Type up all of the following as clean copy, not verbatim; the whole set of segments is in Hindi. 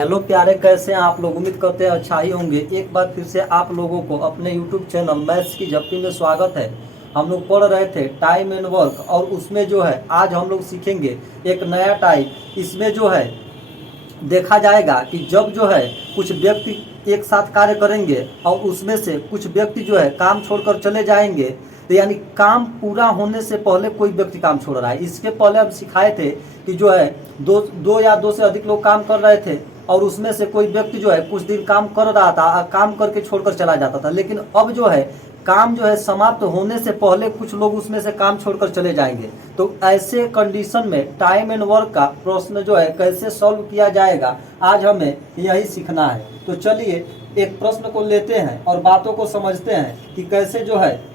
हेलो प्यारे, कैसे हैं आप लोग। उम्मीद करते हैं अच्छा ही होंगे। एक बार फिर से आप लोगों को अपने यूट्यूब चैनल मैथ्स की झप्पी में स्वागत है। हम लोग पढ़ रहे थे टाइम एंड वर्क, और उसमें जो है आज हम लोग सीखेंगे एक नया टाइप। इसमें जो है देखा जाएगा कि जब जो है कुछ व्यक्ति एक साथ कार्य करेंगे और उसमें से कुछ व्यक्ति जो है काम छोड़कर चले जाएंगे, तो यानी काम पूरा होने से पहले कोई व्यक्ति काम छोड़ रहा है। इसके पहले हम सिखाए थे कि जो है दो या दो से अधिक लोग काम कर रहे थे और उसमें से कोई व्यक्ति जो है कुछ दिन काम कर रहा था, काम करके छोड़कर चला जाता था। लेकिन अब जो है काम जो है समाप्त होने से पहले कुछ लोग उसमें से काम छोड़कर चले जाएंगे। तो ऐसे कंडीशन में टाइम एंड वर्क का प्रश्न जो है कैसे सॉल्व किया जाएगा, आज हमें यही सीखना है। तो चलिए एक प्रश्न को लेते हैं और बातों को समझते हैं कि कैसे जो है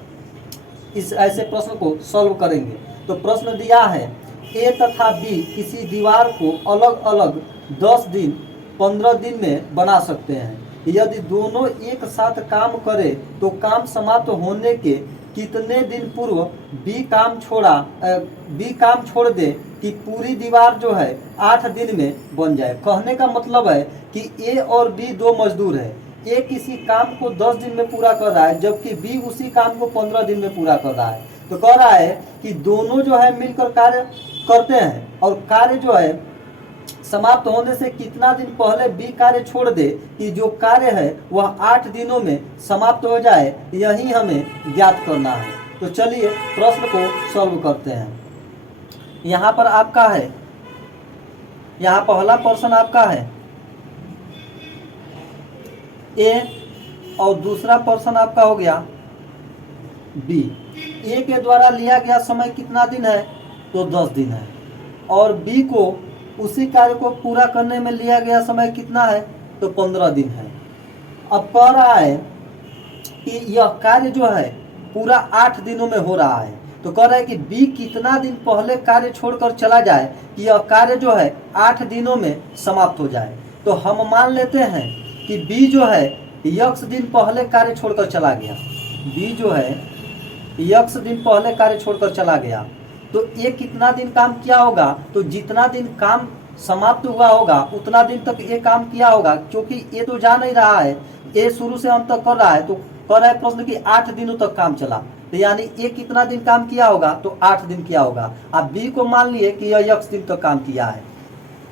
इस ऐसे प्रश्न को सॉल्व करेंगे। तो प्रश्न दिया है ए तथा बी किसी दीवार को अलग अलग 10 दिन 15 दिन में बना सकते हैं। यदि दोनों एक साथ काम करे तो काम समाप्त होने के कितने दिन पूर्व बी काम छोड़ दे कि पूरी दीवार जो है 8 दिन में बन जाए। कहने का मतलब है कि ए और बी दो मजदूर है। ए किसी काम को 10 दिन में पूरा कर रहा है, जबकि बी उसी काम को 15 दिन में पूरा कर रहा है। तो कह रहा है कि दोनों जो है मिलकर कार्य करते हैं और कार्य जो है समाप्त होने से कितना दिन पहले बी कार्य छोड़ दे कि जो कार्य है वह 8 दिनों में समाप्त हो जाए। यही हमें ज्ञात करना है। तो चलिए प्रश्न को सॉल्व करते हैं। यहाँ पर आपका है, यहाँ पहला प्रश्न आपका है ए और दूसरा प्रश्न आपका हो गया बी। ए के द्वारा लिया गया समय कितना दिन है, तो 10 दिन है, और बी को उसी कार्य को पूरा करने में लिया गया समय कितना है, तो 15 दिन है। अब कह रहा है कि यह कार्य जो है पूरा 8 दिनों में हो रहा है। तो कह रहा है कि बी कितना दिन पहले कार्य छोड़कर चला जाए कि यह कार्य जो है 8 दिनों में समाप्त हो जाए। तो हम मान लेते हैं कि बी जो है यक्स दिन पहले कार्य छोड़कर चला गया। बी जो है यक्स दिन पहले कार्य छोड़कर चला गया। तो ये कितना दिन काम किया होगा, तो जितना दिन काम समाप्त हुआ होगा उतना दिन तक ये काम किया होगा, क्योंकि ये तो जा नहीं रहा है, ये शुरू से अंत तक कर रहा है। तो कर रहा है प्रश्न कि 8 दिनों तक काम चला। तो यानी ये कितना दिन काम किया होगा, तो 8 दिन किया होगा। अब बी को मान लिए कि यह यक्स दिन तक काम किया है।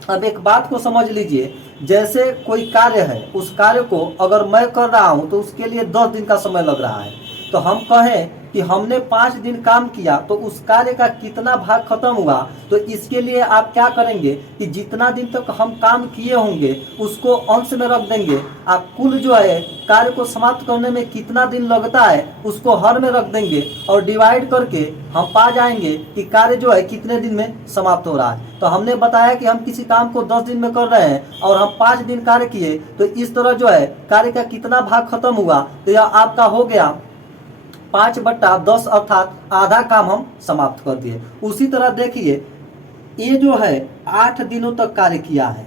अब एक बात को समझ लीजिए, जैसे कोई कार्य है, उस कार्य को अगर मैं कर रहा हूं तो उसके लिए 10 दिन का समय लग रहा है। तो हम कहें कि हमने 5 दिन काम किया तो उस कार्य का कितना भाग खत्म हुआ। तो इसके लिए आप क्या करेंगे कि जितना दिन तक हम काम किए होंगे उसको अंश में रख देंगे। आप कुल जो है कार्य को समाप्त करने में कितना दिन लगता है उसको हर में रख देंगे और डिवाइड करके हम पा जाएंगे कि कार्य जो है कितने दिन में समाप्त हो रहा है। तो हमने बताया कि हम किसी काम को 10 दिन में कर रहे हैं और हम 5 दिन कार्य किए, तो इस तरह जो है कार्य का कितना भाग खत्म हुआ, तो यह आपका हो गया 5/10, अर्थात आधा काम हम समाप्त कर दिए। उसी तरह देखिए ये जो है 8 दिनों तक कार्य किया है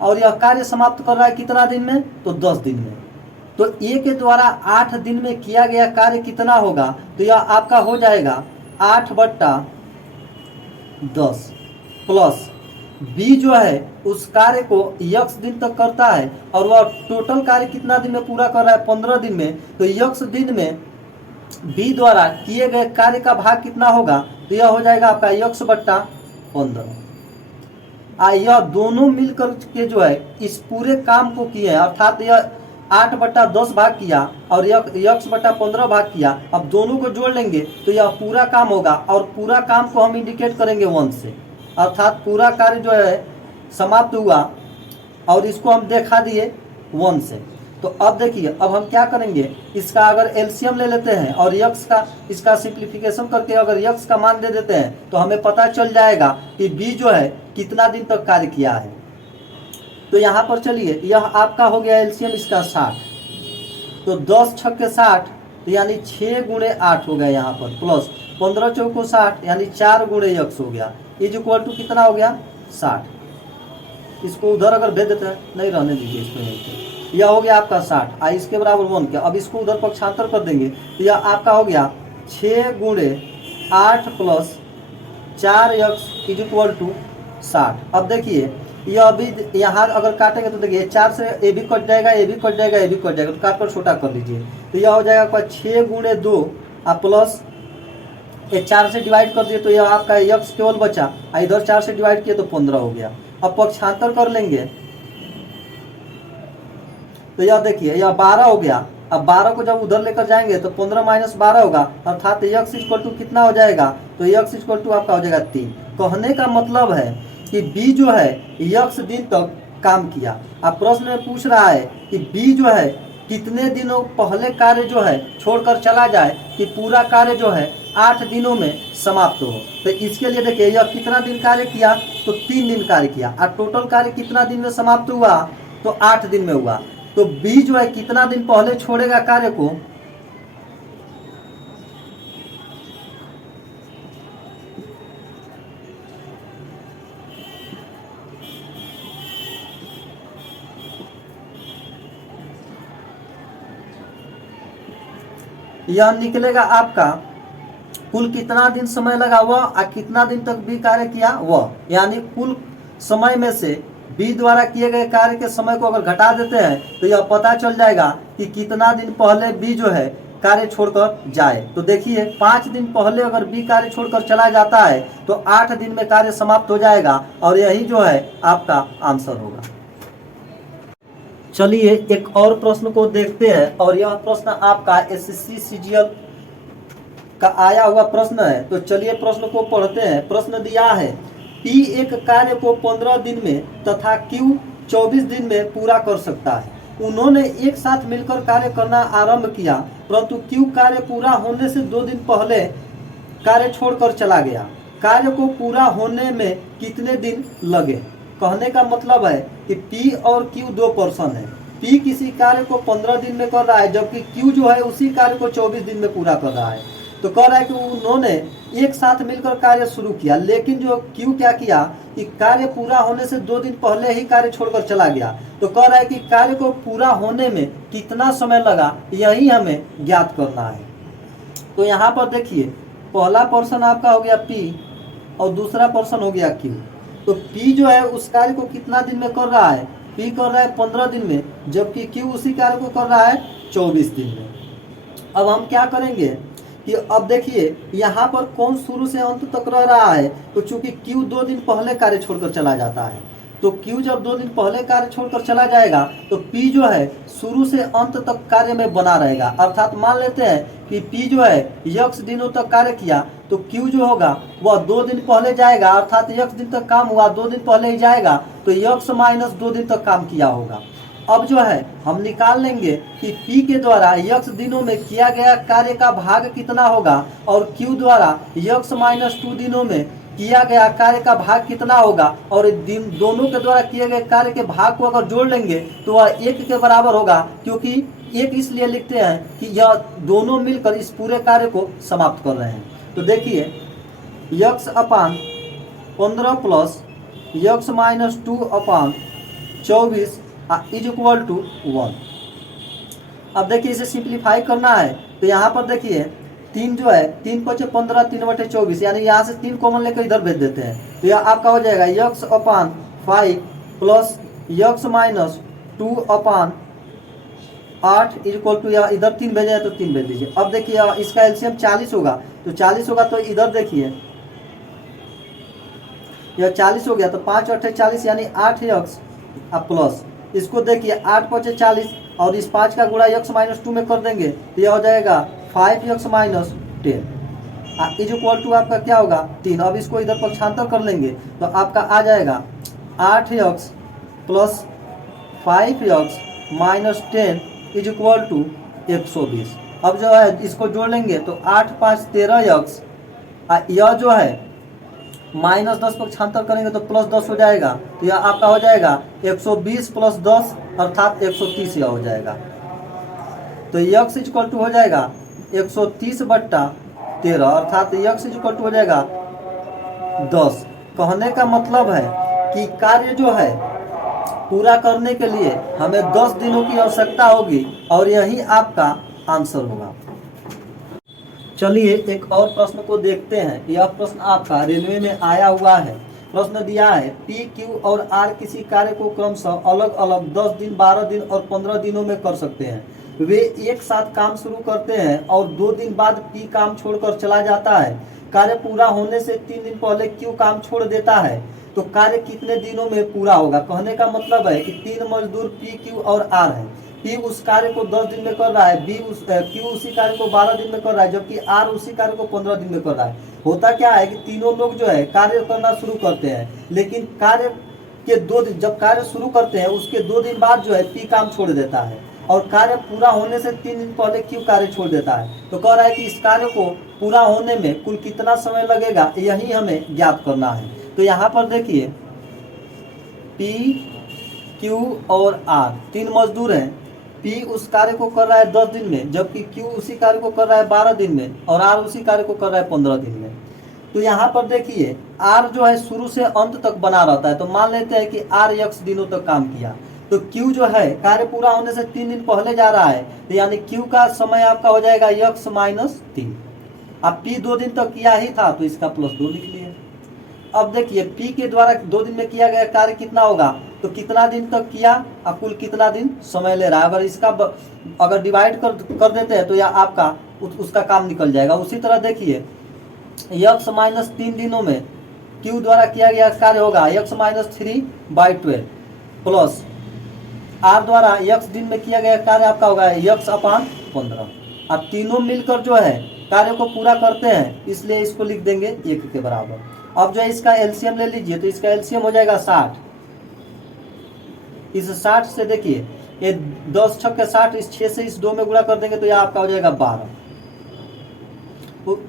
और यह कार्य समाप्त कर रहा है कितना दिन में, तो 10 दिन में। तो ए के द्वारा 8 दिन में किया गया कार्य कितना होगा, तो यह आपका हो जाएगा 8/10 प्लस बी जो है उस कार्य को यक्स दिन तक करता है और वह टोटल कार्य कितना दिन में पूरा कर रहा है, 15 दिन में। तो यक्स दिन में बी द्वारा किए गए कार्य का भाग कितना होगा, तो यह हो जाएगा आपका x/15। यह दोनों मिलकर के जो है इस पूरे काम को किए हैं, अर्थात यह 8/10 भाग किया और x/15 भाग किया। अब दोनों को जोड़ लेंगे तो यह पूरा काम होगा और पूरा काम को हम इंडिकेट करेंगे 1 से, अर्थात पूरा कार्य जो है समाप्त हुआ और इसको हम देखा दिए 1 से। तो अब देखिए अब हम क्या करेंगे, इसका अगर एलसीएम ले लेते हैं और यक्स का इसका सिंप्लीफिकेशन करके अगर यक्स का मान दे देते हैं तो हमें पता चल जाएगा कि बी जो है कितना दिन तक कार्य किया है। तो यहाँ पर चलिए यह आपका हो गया एलसीएम इसका 60। तो 10 छक्के 60, तो यानी 6 × 8 हो गया यहाँ पर, प्लस 15 चौको 60 यानी 4 × यक्स हो गया, इज इक्वल टू कितना हो गया 60। इसको उधर अगर भेज देते हैं, नहीं रहने दीजिए इसको यहीं पे। यह हो गया आपका 60, इसके बराबर 1 क्या। अब इसको उधर पक्षांतर कर देंगे तो यह आपका हो गया 6 × 8 plus 4x is equal to 60। अब देखिए ये अभी यहाँ अगर काटेंगे तो देखिए 4 से ए भी कट जाएगा, ए भी कट जाएगा, ए भी कट जाएगा, तो काट कर छोटा कर लीजिए। तो यह हो जाएगा आपका 6 गुणे 2 प्लस ये 4 से डिवाइड कर दिए तो यह आपका यक्स केवल बचा, इधर 4 से डिवाइड किए तो 15 हो गया। अब पक्षांतर कर लेंगे तो यह देखिए यह 12 हो गया। अब 12 को जब उधर लेकर जाएंगे तो 15 माइनस 12 होगा, अर्थात यक्स इक्वल टू कितना हो जाएगा, तो यक्स इक्वल टू आपका हो जाएगा 3। कहने का मतलब है कि बी जो है यक्स दिन तक काम किया। अब प्रश्न में पूछ रहा है कि बी जो है कितने दिनों पहले कार्य जो है छोड़कर चला जाए कि पूरा कार्य जो है 8 दिनों में समाप्त हो। तो इसके लिए देखिए यह कितना दिन कार्य किया, तो 3 दिन कार्य किया, और टोटल कार्य कितना दिन में समाप्त हुआ, तो 8 दिन में हुआ। तो बी जो है कितना दिन पहले छोड़ेगा कार्य को, यह निकलेगा आपका कुल कितना दिन समय लगा वह और कितना दिन तक बी कार्य किया वह, यानी कुल समय में से बी द्वारा किए गए कार्य के समय को अगर घटा देते हैं तो यह पता चल जाएगा कि कितना दिन पहले बी जो है कार्य छोड़कर जाए। तो देखिए 5 दिन पहले अगर बी कार्य छोड़कर चला जाता है तो 8 दिन में कार्य समाप्त हो जाएगा और यही जो है आपका आंसर होगा। चलिए एक और प्रश्न को देखते हैं, और यह प्रश्न आपका एसएससी सीजीएल का आया हुआ प्रश्न है। तो चलिए प्रश्न को पढ़ते हैं। प्रश्न दिया है पी एक कार्य को 15 दिन में तथा क्यू 24 दिन में पूरा कर सकता है। उन्होंने एक साथ मिलकर कार्य करना आरंभ किया, परंतु क्यू कार्य पूरा होने से 2 दिन पहले कार्य छोड़कर चला गया। कार्य को पूरा होने में कितने दिन लगे। कहने का मतलब है कि पी और क्यू 2 पर्सन है। पी किसी कार्य को 15 दिन में कर रहा है, जबकि क्यू जो है उसी कार्य को 24 दिन में पूरा कर रहा है। तो कह रहा है कि उन्होंने एक साथ मिलकर कार्य शुरू किया, लेकिन जो क्यू क्या किया कि कार्य पूरा होने से 2 दिन पहले ही कार्य छोड़कर चला गया। तो कह रहा है कि कार्य को पूरा होने में कितना समय लगा, यही हमें ज्ञात करना है। तो यहाँ पर देखिए पहला पर्सन आपका हो गया पी और दूसरा पर्सन हो गया क्यू। तो पी जो है उस कार्य को कितना दिन में कर रहा है, पी कर रहा है 15 दिन में, जबकि क्यू उसी कार्य को कर रहा है 24 दिन में। अब हम क्या करेंगे कि अब देखिए यहाँ पर कौन शुरू से अंत तक रह रहा है। तो चूंकि क्यू 2 दिन पहले कार्य छोड़कर चला जाता है, तो क्यू जब 2 दिन पहले कार्य छोड़कर चला जाएगा तो पी जो है शुरू से अंत तक कार्य में बना रहेगा। अर्थात मान लेते हैं कि पी जो है यक्स दिनों तक कार्य किया, तो क्यू जो होगा वह 2 दिन पहले जाएगा, अर्थात यक्स दिन तक काम हुआ 2 दिन पहले ही जाएगा, तो यक्स माइनस 2 दिन तक काम किया होगा। अब जो है हम निकाल लेंगे कि P के द्वारा यक्स दिनों में किया गया कार्य का भाग कितना होगा और Q द्वारा यक्स माइनस 2 दिनों में किया गया कार्य का भाग कितना होगा, और दिन दोनों के द्वारा किए गए कार्य के भाग को अगर जोड़ लेंगे तो वह 1 के बराबर होगा, क्योंकि 1 इसलिए लिखते हैं कि यह दोनों मिलकर इस पूरे कार्य को समाप्त कर रहे हैं। तो देखिए x upon 15 plus x minus 2 upon 24 is equal to 1। अब देखिए इसे सिंप्लीफाई करना है। तो यहाँ पर देखिए 3 जो है 3 पचे 15 3/24, यानी यहाँ से 3 कॉमन लेकर इधर भेज देते हैं। तो यह आपका हो जाएगा x upon 5 plus x minus 2 upon 8 is equal to, या इधर 3 भेजा है तो 3 भेज दीजिए। अब देखिए इसका एलसीएम 40 होगा, तो 40 होगा तो इधर देखिए यह 40 हो गया, तो 5 8 40 यानी 8 यक्स प्लस इसको देखिए 8 5 40 और इस 5 का गुणा यक्स माइनस 2 में कर देंगे तो यह हो जाएगा 5 x minus 10 is equal to आपका क्या होगा 3। अब इसको इधर पक्षांतर कर लेंगे तो आपका आ जाएगा 8 x plus 5 x minus 10 is equal to 120। अब जो है इसको जोड़ लेंगे तो 8 5 13 यक्स, यह जो है माइनस 10 पक्षांतर करेंगे तो प्लस 10 हो जाएगा, तो यह आपका हो जाएगा 120 प्लस 10 अर्थात 130 यह हो जाएगा। तो यक्स इक्वल टू हो जाएगा 130/13 अर्थात यक्स इक्वल टू हो जाएगा 10। कहने का मतलब है कि कार्य जो है पूरा करने के लिए हमें 10 दिनों की आवश्यकता होगी और यही आपका आंसर होगा। चलिए एक और प्रश्न को देखते हैं। यह प्रश्न आपका रेलवे में आया हुआ है। प्रश्न दिया है पी क्यू और आर किसी कार्य को क्रमशः अलग अलग 10 दिन 12 दिन और 15 दिनों में कर सकते हैं। वे एक साथ काम शुरू करते हैं और 2 दिन बाद पी काम छोड़कर चला जाता है। कार्य पूरा होने से 3 दिन पहले क्यू काम छोड़ देता है, तो कार्य कितने दिनों में पूरा होगा। कहने का मतलब है कि 3 मजदूर पी क्यू और आर है। पी उस कार्य को 10 दिन में कर रहा है, क्यू उसी कार्य को 12 दिन में कर रहा है, जबकि आर उसी कार्य को 15 दिन में कर रहा है। होता क्या है कि तीनों लोग जो है कार्य करना शुरू करते हैं, लेकिन कार्य के 2 दिन, जब कार्य शुरू करते हैं उसके 2 दिन बाद जो है पी काम छोड़ देता है और कार्य पूरा होने से 3 दिन पहले क्यू कार्य छोड़ देता है। तो कह रहा है कि इस कार्य को पूरा होने में कुल कितना समय लगेगा, यही हमें ज्ञात करना है। तो यहाँ पर देखिए पी क्यू और आर 3 मजदूर हैं। पी उस कार्य को कर रहा है 10 दिन में, जबकि क्यू उसी कार्य को कर रहा है 12 दिन में और आर उसी कार्य को कर रहा है 15 दिन में। तो यहाँ पर देखिए आर जो है शुरू से अंत तक बना रहता है। तो मान लेते हैं कि आर यक्स दिनों तक काम किया, तो क्यू जो है कार्य पूरा होने से 3 दिन पहले जा रहा है, तो यानी क्यू का समय आपका हो जाएगा यक्स माइनस 3। अब पी 2 दिन तक किया ही था तो इसका +2 लिख लिए। अब देखिए पी के द्वारा 2 दिन में किया गया कार्य कितना होगा, तो कितना दिन तक किया और कुल कितना दिन समय ले रहा है। अगर इसका अगर डिवाइड कर देते हैं तो यह आपका उसका काम निकल जाएगा। उसी तरह देखिए यक्स माइनस 3 दिनों में क्यू द्वारा किया गया कार्य होगा यक्स माइनस 3/12 प्लस आर द्वारा यक्स दिन में किया गया कार्य आपका होगा यक्स अपान 15। अब तीनों मिलकर जो है कार्य को पूरा करते हैं, इसलिए इसको लिख देंगे 1 के बराबर। अब जो है इसका एलसीएम ले लीजिए, तो इसका एलसीएम हो जाएगा 60। इस 60 से देखिए ये 10 छक्के 60, इस 6 से इस 2 में गुणा कर देंगे तो यह आपका हो जाएगा 12।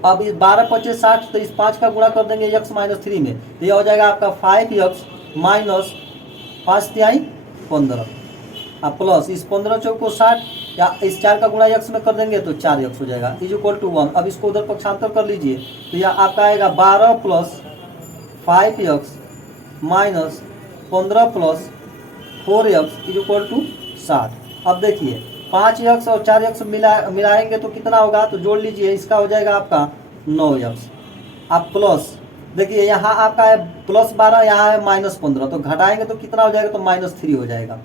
अब इस 12 पचे 60, तो इस 5 का गुणा कर देंगे यक्स माइनस 3 में, तो यह हो जाएगा आपका 5 यक्स माइनस 5 तिहाई 15 अब प्लस इस 15 चौको 60 या इस 4 का गुणा यक्स में कर देंगे तो 4 यक्स हो जाएगा इज इक्वल टू 1। अब इसको उधर पक्षांतर कर लीजिए, तो यह आपका आएगा 12 plus 5 x minus 15 plus 4 x is equal to 60। अब देखिए 5 यक्स और 4 यक्स मिलाएंगे तो कितना होगा, तो जोड़ लीजिए, इसका हो जाएगा आपका 9 यक्स। अब प्लस देखिए यहाँ आपका है +12, यहाँ है -15, तो घटाएंगे तो कितना हो जाएगा, तो -3 हो जाएगा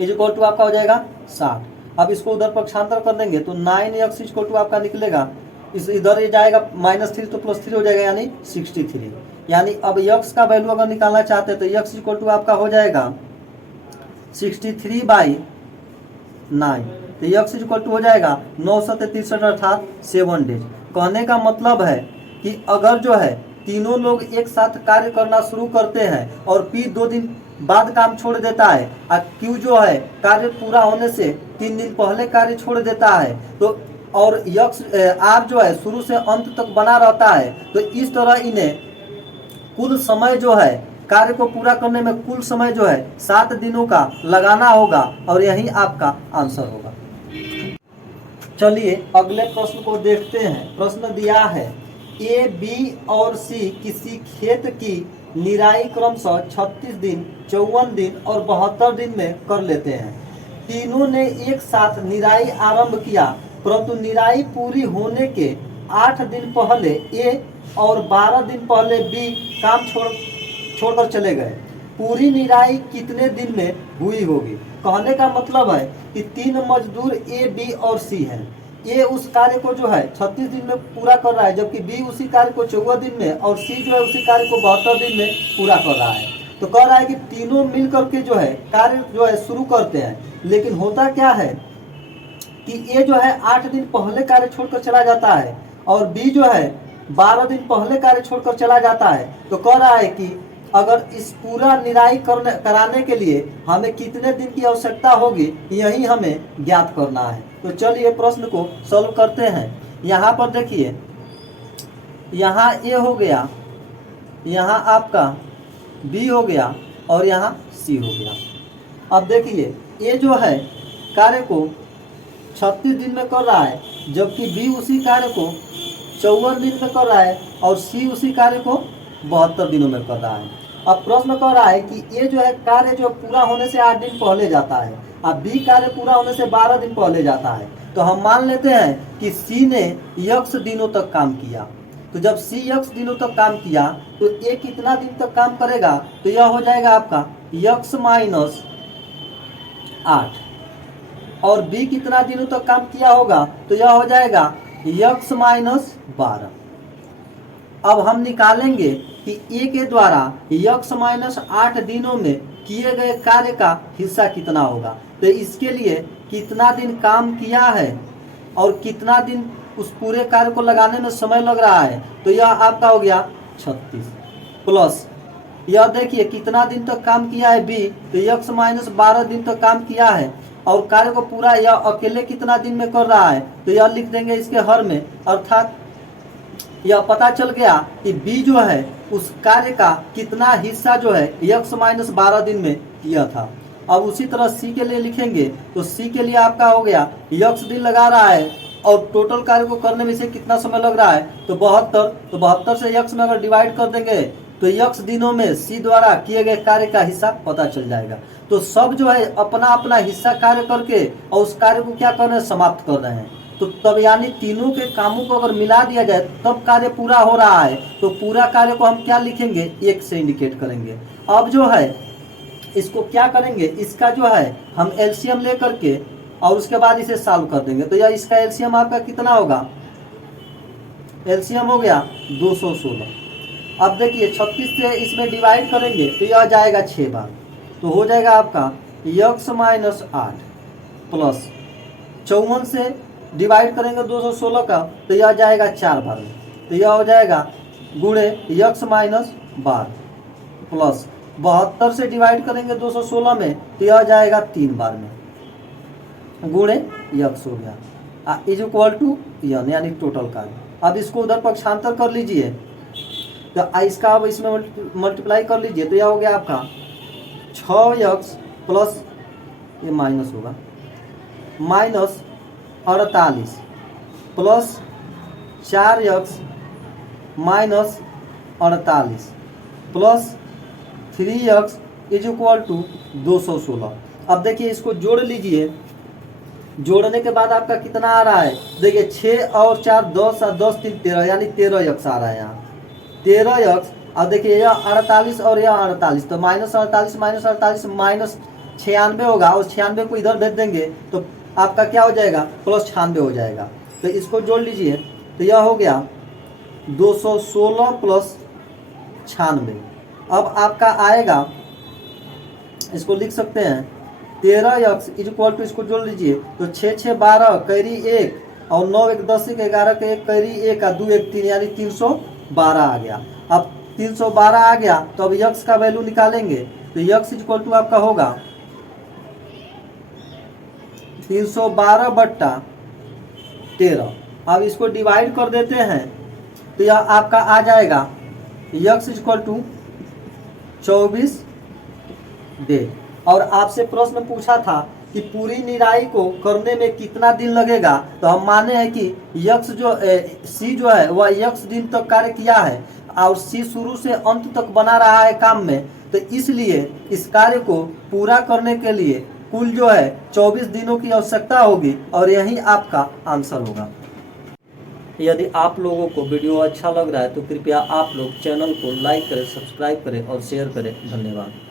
इज इक्वल टू आपका हो जाएगा 60। अब इसको उधर पक्षांतर कर देंगे तो 9 यक्स इज इक्वल टू आपका निकलेगा, इस इधर ये जाएगा -3 तो +3 हो जाएगा यानी 63। यानी अब यक्स का वैल्यू अगर निकालना चाहते हैं तो यक्स इज इक्वल टू आपका हो जाएगा 63/9, तो यक्स इज इक्वल टू हो जाएगा 963 अर्थात 7 डेज। कहने का मतलब है कि अगर जो है तीनों लोग एक साथ कार्य करना शुरू करते हैं और पी 2 दिन बाद काम छोड़ देता है और क्यू जो है कार्य पूरा होने से 3 दिन पहले कार्य छोड़ देता है, तो और यक्स आर जो है शुरू से अंत तक बना रहता है, तो इस तरह इन्हें कुल समय जो है कार्य को पूरा करने में कुल समय जो है 7 दिनों का लगाना होगा और यही आपका आंसर होगा। चलिए अगले प्रश्न को देखते हैं। प्रश्न दिया है ए, बी और सी किसी खेत की निराई क्रमशः 36 दिन, 54 दिन और 72 दिन में कर लेते हैं। तीनों ने एक साथ निराई आरंभ किया, परंतु निराई पूरी होने के 8 दिन पहले ए और 12 दिन पहले बी काम छोड़कर चले गए। पूरी निराई कितने दिन में हुई होगी। कहने का मतलब है कि 3 मजदूर ए, बी और सी हैं। ए उस कार्य को जो है 36 दिन में पूरा कर रहा है, जबकि बी उसी कार्य को 14 दिन में और सी जो है उसी कार्य को 72 दिन में पूरा कर रहा है। तो कह रहा है कि तीनों मिल करके जो है कार्य जो है शुरू करते हैं, लेकिन होता क्या है कि ए जो है 8 दिन पहले कार्य छोड़कर चला जाता है और बी जो है 12 दिन पहले कार्य छोड़कर चला जाता है। तो कह रहा है कि अगर इस पूरा निराई कराने के लिए हमें कितने दिन की आवश्यकता होगी, यही हमें ज्ञात करना है। तो चलिए प्रश्न को सॉल्व करते हैं। यहाँ पर देखिए, यहाँ ए हो गया, यहाँ आपका बी हो गया और यहाँ सी हो गया। अब देखिए ए जो है कार्य को 36 दिन में कर रहा है, जबकि बी उसी कार्य को 54 दिन में कर रहा है और सी उसी कार्य को 72 दिनों में कर रहा है। अब प्रश्न कर रहा है कि ये जो है कार्य जो पूरा होने से 8 दिन पहले जाता है, अब बी कार्य पूरा होने से 12 दिन पहले जाता है। तो हम मान लेते हैं कि सी ने यक्स दिनों तक काम किया। तो जब सी x दिनों तक काम किया तो ए कितना दिन तक काम करेगा, तो यह हो जाएगा आपका x माइनस 8। और बी कितना दिनों तक काम किया होगा, तो यह हो जाएगा x माइनस 12। अब हम निकालेंगे कि ए के द्वारा x माइनस 8 दिनों में किए गए कार्य का हिस्सा कितना होगा। तो इसके लिए कितना दिन काम किया है और कितना दिन उस पूरे कार्य को लगाने में समय लग रहा है, तो यह आपका हो गया 36 प्लस यह देखिए कितना दिन तक काम किया है बी, तो x माइनस 12 दिन तक काम किया है और कार्य को पूरा यह अकेले कितना दिन में कर रहा है, तो यह लिख देंगे इसके हर में। अर्थात यह पता चल गया कि बी जो है उस कार्य का कितना हिस्सा जो है x माइनस 12 दिन में किया था। अब उसी तरह सी के लिए लिखेंगे, तो सी के लिए आपका हो गया x दिन लगा रहा है और टोटल कार्य को करने में से कितना समय लग रहा है, तो 72। तो 72 से x में अगर डिवाइड कर देंगे तो x दिनों में सी द्वारा किए गए कार्य का हिस्सा पता चल जाएगा। तो सब जो है अपना अपना हिस्सा कार्य करके और उस कार्य को क्या कर रहे हैं, समाप्त कर रहे हैं। तो तब यानी तीनों के कामों को अगर मिला दिया जाए तब कार्य पूरा हो रहा है। तो पूरा कार्य को हम क्या लिखेंगे, 1 से इंडिकेट करेंगे। अब जो है इसको क्या करेंगे, इसका जो है हम एलसीएम ले करके और उसके बाद इसे सॉल्व कर देंगे। तो यह इसका एलसीएम आपका कितना होगा, एलसीएम हो गया 216। अब देखिए 36 से इसमें डिवाइड करेंगे तो यह जाएगा 6 बार, तो हो जाएगा आपका x माइनस 8 प्लस 54 से डिवाइड करेंगे 216 का तो यह जाएगा 4 बार में, तो यह हो जाएगा गुणे x माइनस 12 प्लस 72 से डिवाइड करेंगे 216 में तो यह जाएगा 3 बार में गुणे x हो गया इज इक्वल टू यन यानी टोटल कार्य। अब इसको उधर पक्षांतर कर लीजिए तो इसका अब इसमें मल्टीप्लाई कर लीजिए तो यह हो गया आपका 6x प्लस ये माइनस होगा minus 48 plus 4x minus 48 plus 3x is equal to 216। अब देखिए इसको जोड़ लीजिए, जोड़ने के बाद आपका कितना आ रहा है, देखिए 6 और 4 10 और 10 3 13 यानी 13x आ रहा है यहाँ 13x। अब देखिए यह 48 और यह 48 तो माइनस 48 माइनस 96 होगा और 96 को इधर भेज देंगे तो आपका क्या हो जाएगा प्लस 96 हो जाएगा। तो इसको जोड़ लीजिए तो यह हो गया 216 प्लस 96। अब आपका आएगा, इसको लिख सकते हैं 13x इज इक्वल टू, इसको जोड़ लीजिए तो 6 6 12 कैरी 1 और 9 1 10 1 11 के 1 कैरी 1 2 1 3 यानी 312 आ गया। अब 312 आ गया तो अब x का वैल्यू निकालेंगे तो x इज इक्वल टू आपका होगा 312 बट्टा 13। अब इसको डिवाइड कर देते हैं तो यह आपका आ जाएगा x इज इक्वल टू 24 डे। और आपसे प्रश्न पूछा था कि पूरी निराई को करने में कितना दिन लगेगा, तो हम माने हैं कि सी जो है वह x दिन तक कार्य किया है और सी शुरू से अंत तक बना रहा है काम में, तो इसलिए इस कार्य को पूरा करने के लिए कुल जो है 24 दिनों की आवश्यकता होगी और यही आपका आंसर होगा। यदि आप लोगों को वीडियो अच्छा लग रहा है तो कृपया आप लोग चैनल को लाइक करें, सब्सक्राइब करें और शेयर करें। धन्यवाद।